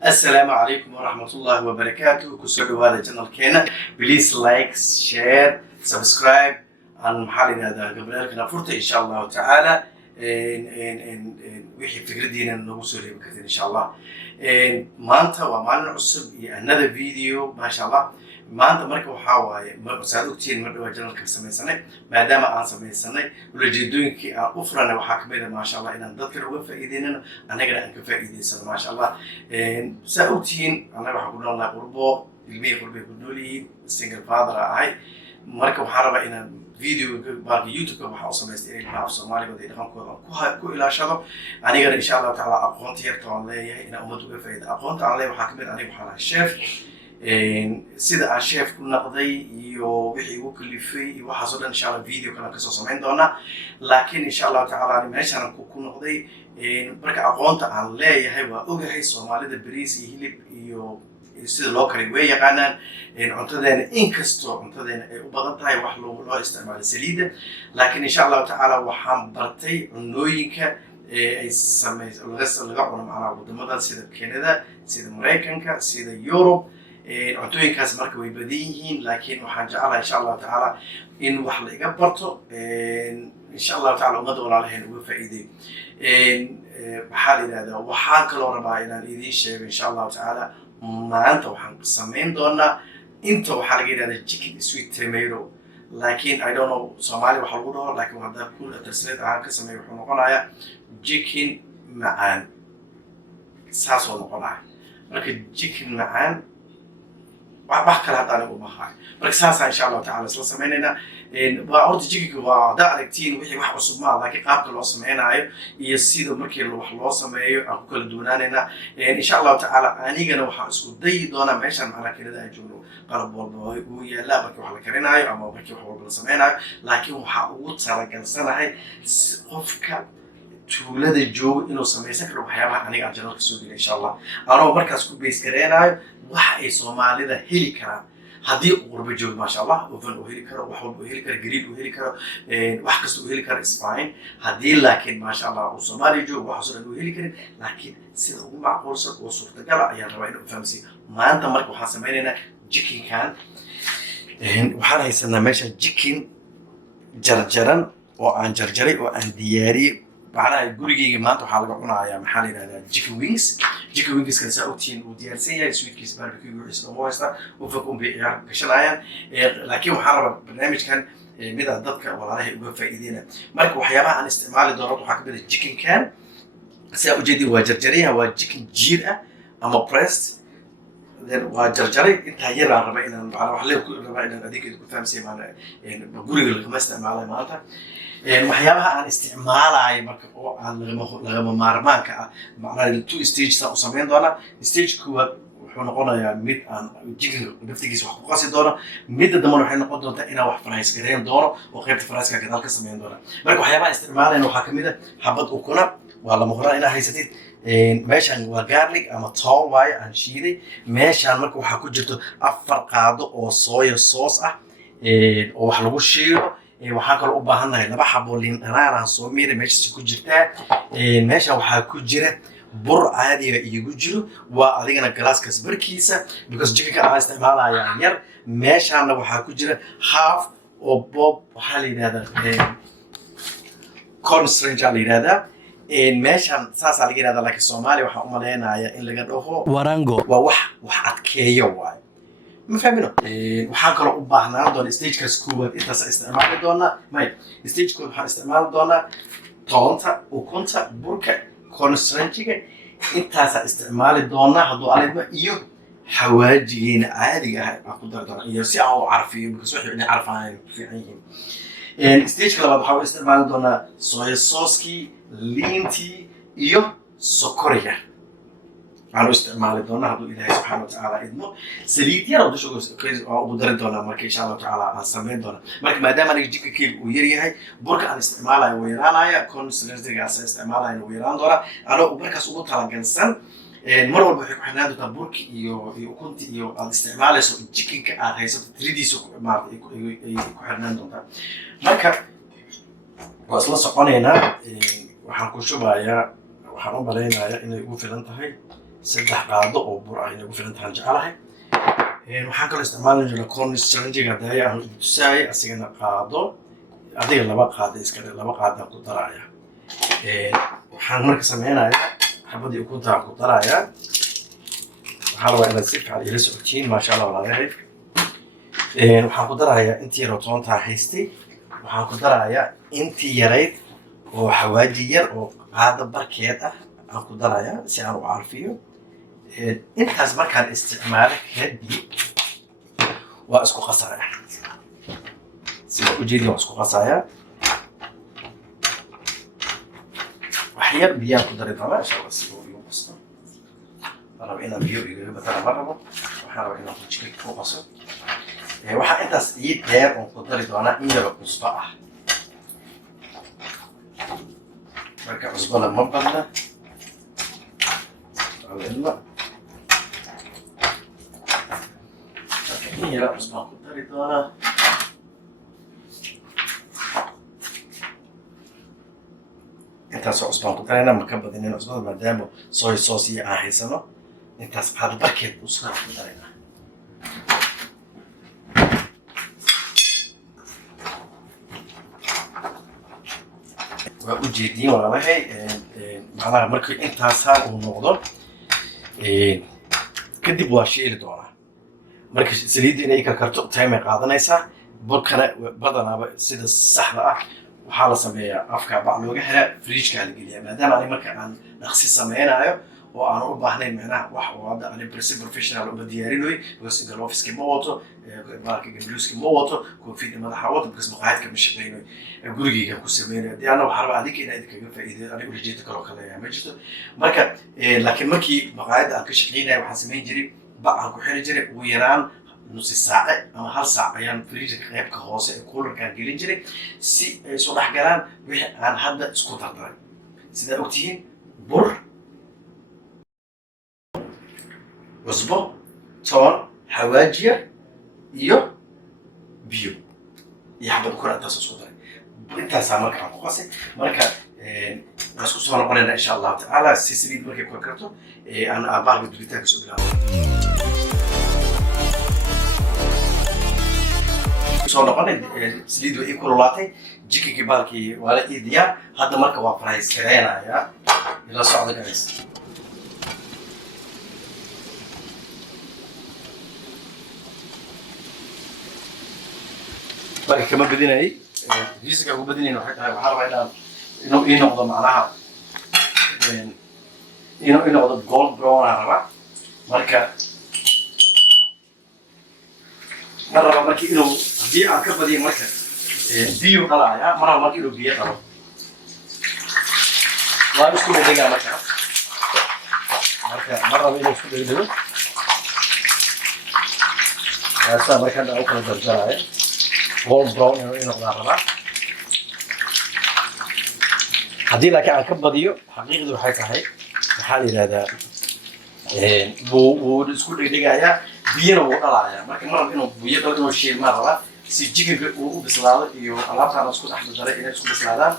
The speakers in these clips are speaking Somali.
السلام عليكم ورحمة الله وبركاته. كسر هذا channel كنا. Please like, share, subscribe. عن محل هذا قبل لك نفرت إن شاء الله تعالى. إن وحي فكرة دينا نوصل بكثير إن شاء الله. ما أنت وما نعصب another video ما شاء الله. ما أنت مركب حواي ما ساعدوا كتير مرة channel كسمين سنة. ما دام أنا سمين سنة ولجدون كي أفرنا وحكمنا ما شاء الله إن نذكر وفائدنا أنا قد أنك فائدين سنة ما شاء الله. سأوتين أنا بحكون الله قربه المية قربه كنولي single father هاي مركب حربة إن فيديو باقي يوتيوب وحاصل مستقبل مع الصومالي بدي أدخل كو إلى شغل أنا قد إن شاء الله تعالى أقوم تيرتو عليه إن أمته كفاية أقوم عليه وحكمت أنا بحال الشيف سيدا الشيف كنا قضي وحي وكل في وحصل إن شاء الله فيديو كنا قصص من دونا لكن إن شاء الله تعالى أنا ماشي أنا كنا قضي بركة أقوم عليه هاي وأوجه الصومالي ده بريس يهلب sida loo kari way yaqaanaan cuntadeena inkastoo cuntadeena ay u badan tahay wax loo isticmaalo saliida laakiin insha Allah ta'ala waxaan bartay cunooyinka ay sameeyay laga cuno macnaha wadamada sida Canada sida Mareykanka sida Europe cuntooyinkaas marka way badan yihiin laakiin waxaan jecelahay insha Allah ta'ala in wax la iga barto insha Allah ta'ala umada walaalaheena uga faa'iideeyo maxaa la yiraahdaa waxaan kaloo rabaa inaan idin sheego insha Allah ta'ala maanta waxaan sameyn doonaa inta waxaa laga yidhahdaa chicken sweet tomato laakiin I don't know Soomaali waxa lagu dhaho laakiin hadda ku translate ahaan ka sameeyo wuxuu noqonayaa chicken macaan saas oo noqonaya marka chicken macaan wax kale hadda anigu ma hayo marka saas insha Allah ta'ala isla sameynayna waa orda chicken waa hadda aragtiin wixii wax cusub ma laakiin qaabka loo sameynayo iyo sida markii wax loo sameeyo aan ku kala duwanaanayna insha Allah ta'ala anigana waxaan isku dayi doonaa meeshan macnaha Canada aan joogno qalab walba uu yaala markii wax la karinayo ama markii wax walba la sameynayo laakiin waxa ugu talagalsanahay qofka tuulada joogo inuu sameysan karo waxyaabaha aniga aan janalka soo gelay insha Allah anoo markaas ku base gareenayo waxa ay Soomaalida heli karaan haddii uu qurbo joogo ma sha Allah oven uu heli karo wax walba uu heli karo grill uu heli karo wax kasta uu heli karo is fine haddii laakiin ma sha Allah uu Soomaali joogo wax soo dhan uu heli karin laakiin sida ugu macquulsan oo suurtagal ah ayaan rabaa inuu fahamsiyo maanta marka waxaan sameynaynaa chicken kan waxaan haysanaa meesha chicken jarjaran oo aan jarjaray oo aan diyaariyay بعدها جوريجي ما أنتو حالة قلنا يا محل هذا chicken wings كان سأوتين وديارسية سويت كيس باربيكيو اسمه موستا وفكم بيعرف كشلايا لكن محارب برنامج كان مدى ضدك ولا عليه يبقى فائدينا مرك وحياة عن استعمال الدورات وحكي chicken كان سأوجدي وجرجريها وchicken جيرة أما بريست وجرجري انت هيرا ربا إن على وحلي ربا إن هذيك تكون فاهم سي معنا جوريجي اللي ما استعماله مالته waxyaabaha aan isticmaalayo marka oo aan lagama maarmaanka ah macnaha two stage sa u sameyn doona stage koowaad wuxuu noqonayaa mid aan chicken naftigiisa wax ku qasi doono midda dambe waxay noqon doontaa inaan wax farays gareyn doono oo qaybta farayska gadaal ka sameyn doona marka waxyaabaha isticmaalayna waxaa kamid ah xabad ukuna waa lama horaan inaa haysatid meeshan waa garlic ama toon waaye aan shiiday meeshan marka waxaa ku jirto 4 qaado oo soya sauce ah oo wax lagu shiilo waxaan kaloo u baahannahay 2 xabo liin dhanaan aan soo miiray meesha ku jirtaa meesha waxaa ku jira bur caadi ah igu jiro waa adigana galaaskaas barkiisa because chicken aan isticmaalayaa yar meeshana waxaa ku jira half oo bob waxa la yiraahdaa corn strange la yiraahdaa meeshan saas la yiraahdaa laakiin Soomaali waxa u maleynayaa in laga dhaho warango waa wax adkeeyo waay ما فهمنا وحاجة لو أباحنا دونا stage كسكوبة إنت ساستعمال دونا ما stage كود حاستعمال دونا طونتا وكونتا بركة كونسترنتيجا إنت ساستعمال دونا هذو على ما إيو حواجين عادي أقدر دونا إيو سياو عارفين بس واحد يعني عارفين في عينهم stage كلا بحاول استعمال دونا صويا صوصكي لينتي إيو سكرية على استعمال دونا هذو إلهي سبحانه وتعالى إدمو سليد يا رب شو أبو درد دونا مركي إن شاء الله تعالى عن سمين دونا مركي ما دام أنا جيك كيل ويري هاي بركة عن استعمالها ويران هاي كون سلسلة على استعمالها ويران دونا أنا وبركة سقوط على جنسان مرة بحكي إحنا هذا تبرك يو كنت يو عن استعماله سو جيك كأ هاي سو 3D سو ما إحنا دونا مركي وصل سقاني هنا وحنكون شو بايا وحنو برينا يا إنه يقول في لنته هاي saddex qaado oo bur ah inagu filan tahan jecelahay waxaan kaloo isticmaalin jirnaa corn syringe-ga daya aan tusaayay asigana qaado adiga laba qaado iska laba qaadaan ku daraya waxaan marka sameynayaa xabadii ukuntaan ku darayaa waxaan rabaa inaad si fiican ila socotiin maasha allah walaalahay waxaan ku darayaa intii rotoontaa haystay waxaan ku darayaa intii yarayd oo xawaaji yar oo qaado barkeed ah aan ku darayaa si aan u carfiyo intaas markaan isticmaalo kadib waa isku qasaya sida ujeedin waa isku qasaya wax yar biyaan ku dari doonaa insha allah si uu igu qasto rabo inaan biyo igaga badana ma rabo waxaan rabaa inaan kujika ku qaso waxaa intaas ii dheer oon ku dari doonaa in yaro cusbo ah marka cusbada ma badna ila in yaro cusbaan ku dari doonaa intaasoo cusbaan ku darayna ma ka badinin cusbada maadaama soy sauce iyo aan haysano intaas qaado barkeed uskaa ku darayna waa ujeediin walaalahay macnaha markii intaasaan uu noqdo kadib waa shiili doonaa marka saliidda inay karkarto time ay qaadanaysaa burkana badanaaba sida saxda ah waxaa la sameeyaa afka bac looga helaa fridge-kaa la geliyaa maadaama ani marka aan dhaqsi sameynaayo oo aan u baahnayn macnaha wax oo hadda ani professional uma diyaarinoy because galoofiski ma wato baalka gambluuski ma wato koofida madaxa wato because maqaayadka ma shaqeynoy gurigeyga ku sameynayo haddii ana waxaa rabaa adinka inaad idinkaga faa'iideyo ani ulijeeda kaloo kaleeyaa ma jirto marka laakiin markii maqaayadda aan ka shaqeynayo waxaan sameyn jiray bac aan ku xiri jiray ugu yaraan nusi saace ama hal saac ayaan fridge-ka qaybka hoose ee coolerkaan gelin jiray si ay isu dhex galaan wixii aan hadda isku dardaray sidaa ogtihiin bur cusbo toon xawaajiya iyo biyo iyo xabad ukura intaas isku daray intaasaa marka aan ku qasay marka waan isku soo noqonayna insha allahu tacaala si saliid markay ku karto aan baalka dubitaanka soo bilaabo soo noqonay saliid way ii kululaatay jikigii baalkii waa la ii diyaar hadda marka waa farays kareynayaa ila socda galaysa marka kama badinayay riisiga ugu badinayna waxay tahay waxaa rabaa inuu ii noqdo macnaha inuu ii noqdo gold brown aan rabaa marka ma raba markii inuu haddii aan ka badiyo marka biyo dhalaaya ma raba marka inuu biyo dhalo waan isku dhedhegaa marka ma raba inuu isku dhegdhego saa marka hadda u kala jarjaraayo gold brown inuu ii noqdaan rabaa haddii laakiin aan ka badiyo xaqiiqdu waxay tahay waxaa la yidhahdaa wuu isku dhegdhegayaa biyana wuu dhalaaya marka ma raba inuu biyo dhalo inuu shiilmaa rabaa si jikinka uu u bislaado iyo alaabtaan isku dhex daray inay isku bislaadaan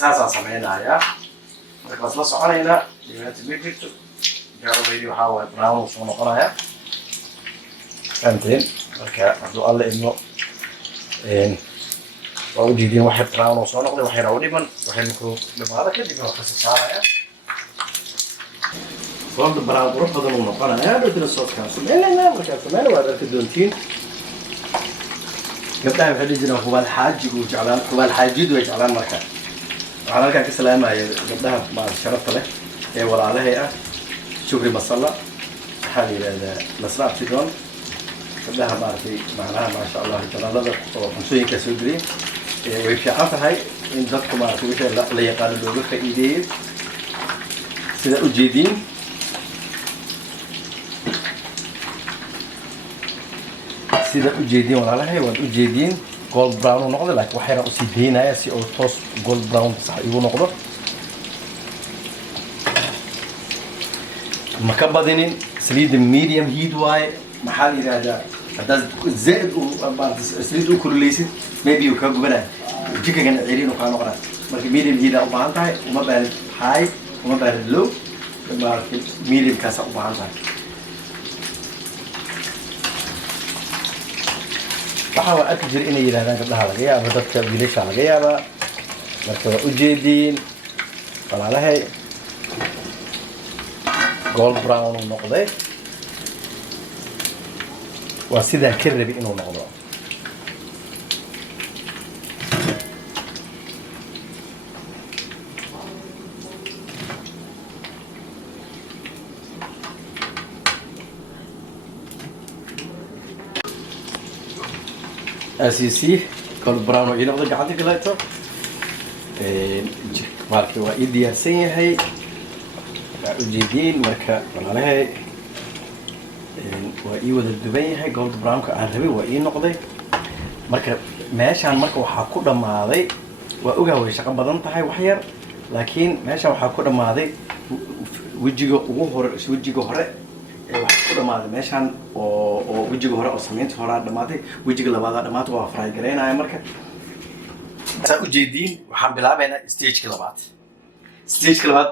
saasaan sameynayaa marka waas la soconaynaa dhibaata ma jirto gaarobeydi waxaa waaye brown uu soo noqonayaa fahamteen marka hadduu alla idmo waa u diideen waxay brown uu soo noqday waxayna u dhiman waxay markuu dhamaado kadibna waa kasoo saarayaa goolda brown qurux badan uu noqonayaa dadna soodkaan sameynayna markaan sameyna waad arki doontiin gabdhaha waxay dhihi jireen hubaal xaajigu jeclaan hubaal xaajidu way jeclaan marka waxaan halkaan ka salaamaya gabdhaha maarata sharafta leh ee walaalahay ah shukri masalla waxaa la yidhahdaa nasra abtidoon gabdhaha maaragtay macnaha maasha allah janaalada oo cuntooyinkaa soo geliyay way fiican tahay in dadku maaragtay wixii la yaqaano looga faa'iideeyo sida ujeediin sida ujeediin walaalahay waad ujeediin gold brown uu noqdo laakiin waxayna usii daynaya si uu toos gold brown sax igu noqdo ma ka badinin saliidda medium heat waaye maxaa la yidhahdaa haddaad zaaid saliid u kululeysid maybe uu kaa gubanaya jikagana ceriin uu kaa noqonaa marka medium heat aa u baahan tahay uma baanid high uma baanid low maaragtay mediumkaasa u baahan tahay. waxaa waa arki jira inay yidhahdaan gabdhaha laga yaaba dadka wiilasha laga yaabaa marka waa ujeediin walaalahay gold brown uu noqday waa sidaan ka rabi inuu noqdo. as you see gold brown oo ii noqday gacanta kaleeto marka waa ii diyaarsan yahay waa ujeediin marka walaalahay waa ii wada duban yahay gold brownka aan rabay waa ii noqday marka meeshaan marka waxaa ku dhammaaday waa ogaa way shaqo badan tahay wax yar laakiin meeshaan waxaa ku dhammaaday wejiga ugu hore wejiga hore waxaa ku dhammaaday meeshaan oo wejiga hore oo samaynta horaa dhammaatay wejiga labaadaa dhammaatay waa fry garaynaya marka saa ujeediin waxaan bilaabaynaa stageka labaad. stageka labaad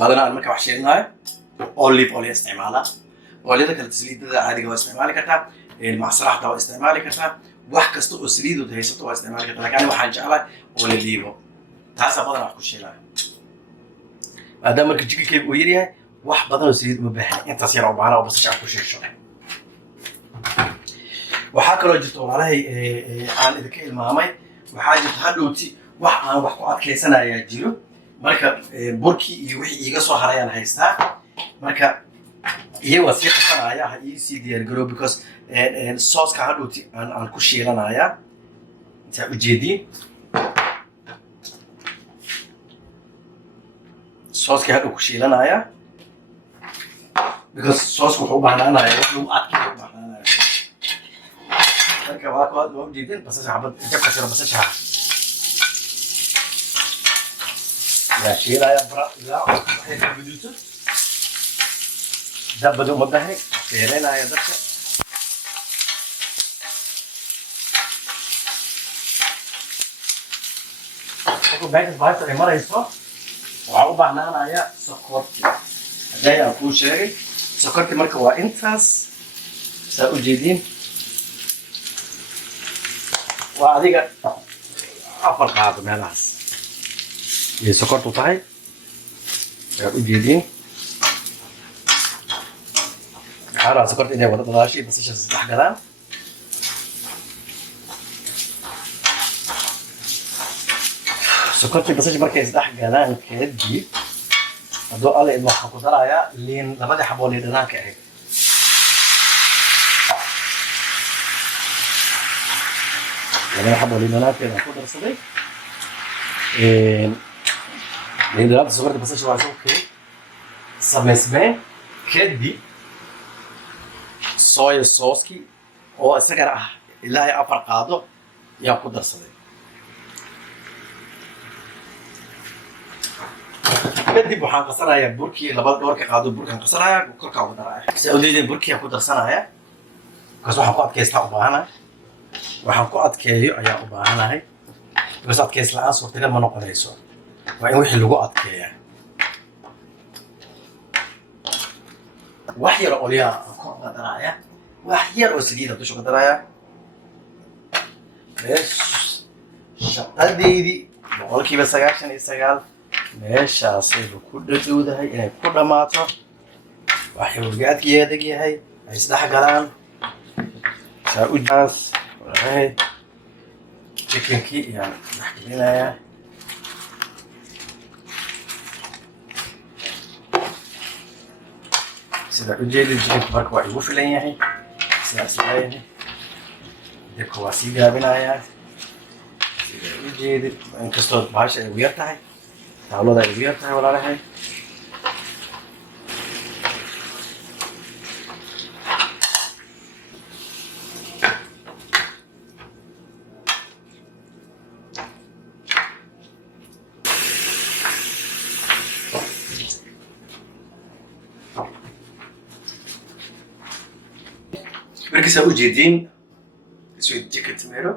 badanaa marka wax sheegnayo olive oil isticmaalaa oilyada kale saliidada caadiga waa isticmaali kartaa macsaraxda waa isticmaali kartaa wax kasta oo saliidood haysato waa isticmaali kartaa laakiin waxaan jeclahay olive taasaa badanaa wax ku sheegnayo maadaama marka jikilkeyga uu yaryahay wax badan oo saliid uma baahan intaas yar oo baana oo basasha aan ku sheegsho. waxaa kaloo jirta walaalahay aan idinka ilmaamay waxaa jirta hadhowti wax aan wax ku adkaysanayaa jiro marka burkii iyo wixii iiga soo harayaan haystaa marka iyo waa sii qasanaya ha ii sii diyaargaroow because sooska hadhowti aan ku shiilanayaa intaa ujeediin sooska hadhow ku shiilanayaa because soosku wuxuu u bahnaanaya wax lagu adkeeyo u bahnaanaya marka waa ujeedin basasha xabad jabka jira basasha yaa shiilaya ilaa waxay ka guduuto dabbada uma baahni feereynaya dadka markuu meeshaas bahasha ay marayso waxaa u bahnaanaya sokorti hadday aan kuu sheegay sokorti marka waa intaas saa ujeediin waa adiga 4 qaado meelahaas iyo sokortu tahay saa ujeediin waxaa sokorta inay wada dhalaasho iyo basasha saddex galaan sokortii basasha markay saddex galaan kadib hadduu alle idmo waxaan ku darayaa liin labadii xaboo liin dhanaanka ahayd labada xaboo liin dhanaankeedaan ku darsaday liin dhanaanta sokorta basasha waa soo kay samaysmeen kadib soya sauce-kii oo isagana ah ilaa 4 qaado yaan ku darsaday kadib waxaan qasanayaa burkii labada dhowrka qaado burkaan qasanayaa korkaa ugu daraya saudiyadan burkii ku darsanaya kaas waxaan ku adkaystaa u baahanahay waxaan ku adkeeyo ayaan u baahanahay bas adkays la'aan suurtagal ma noqonayso waa in wixii lagu adkeeyaa wax yar oo oliyaa aan ku qadaraya wax yar oo saliida dusha qadaraya shaqadeydii 99% meeshaasayba ku dhadhowdahay inay ku dhammaato waxay ogaadkii adag yahay ay isdhex galaan saa ujaas walaalahay chickenkii iyaan dhex gelinayaa sidaa ujeedid chickenka marka waa igu filan yahay sidaas leeyahay dibka waa sii gaabinayaa sidaa ujeedid inkastoo bahasha ay ugu yar tahay taawlada ay ugu yar tahay walaalahay markiisaa ujeediin sweet chicken tomato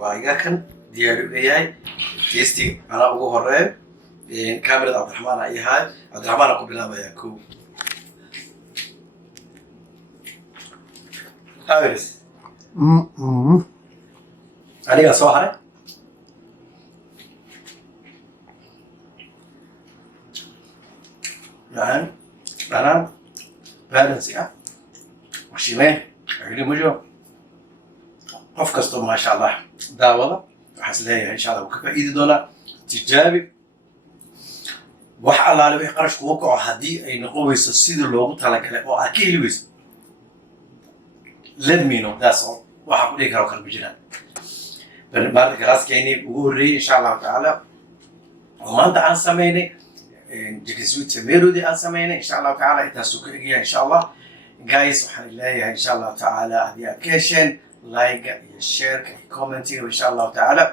waa iga kan diyaar u leeyahay tasty anaa ugu horeeyo كاميرا عبد الرحمن أي هاي عبد الرحمن أقول بلا ما يكون هايرس عليها صوحة نعم أنا بالانسي وشيلين عقلي مجو قف كستو ما شاء الله داوضة وحسليها إن شاء الله وكفى إيدي دولا تجابي wax allaale wixii qarash kuga kaco haddii ay noqonayso sidii loogu talagalay oo aad ka heli weyso let me know that's all waxa ku dhigi karo kala bijiraan barnaamijka raaskeeni ugu horreeyay insha allahu tacaala oo maanta aan samaynay jikiswit meerudi aan samaynay insha allahu tacaala intaasuu ka egyahay insha allah guys waxaan leeyahay insha allahu tacaala haddii aad ka hesheen like iyo shareka iyo commentiga insha allahu tacaala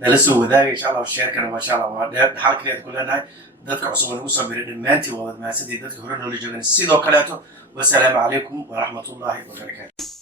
nala soo wadaaga insha allah sheerkana ma sha allah waa dhaxal kaliya ku leenahay dadka cusub oo nagu soo biray dhammaantii waa mahadsantii dadka hore noola joogan sidoo kaleeto wassalaamu calaykum waraxmatullaahi wabarakaatu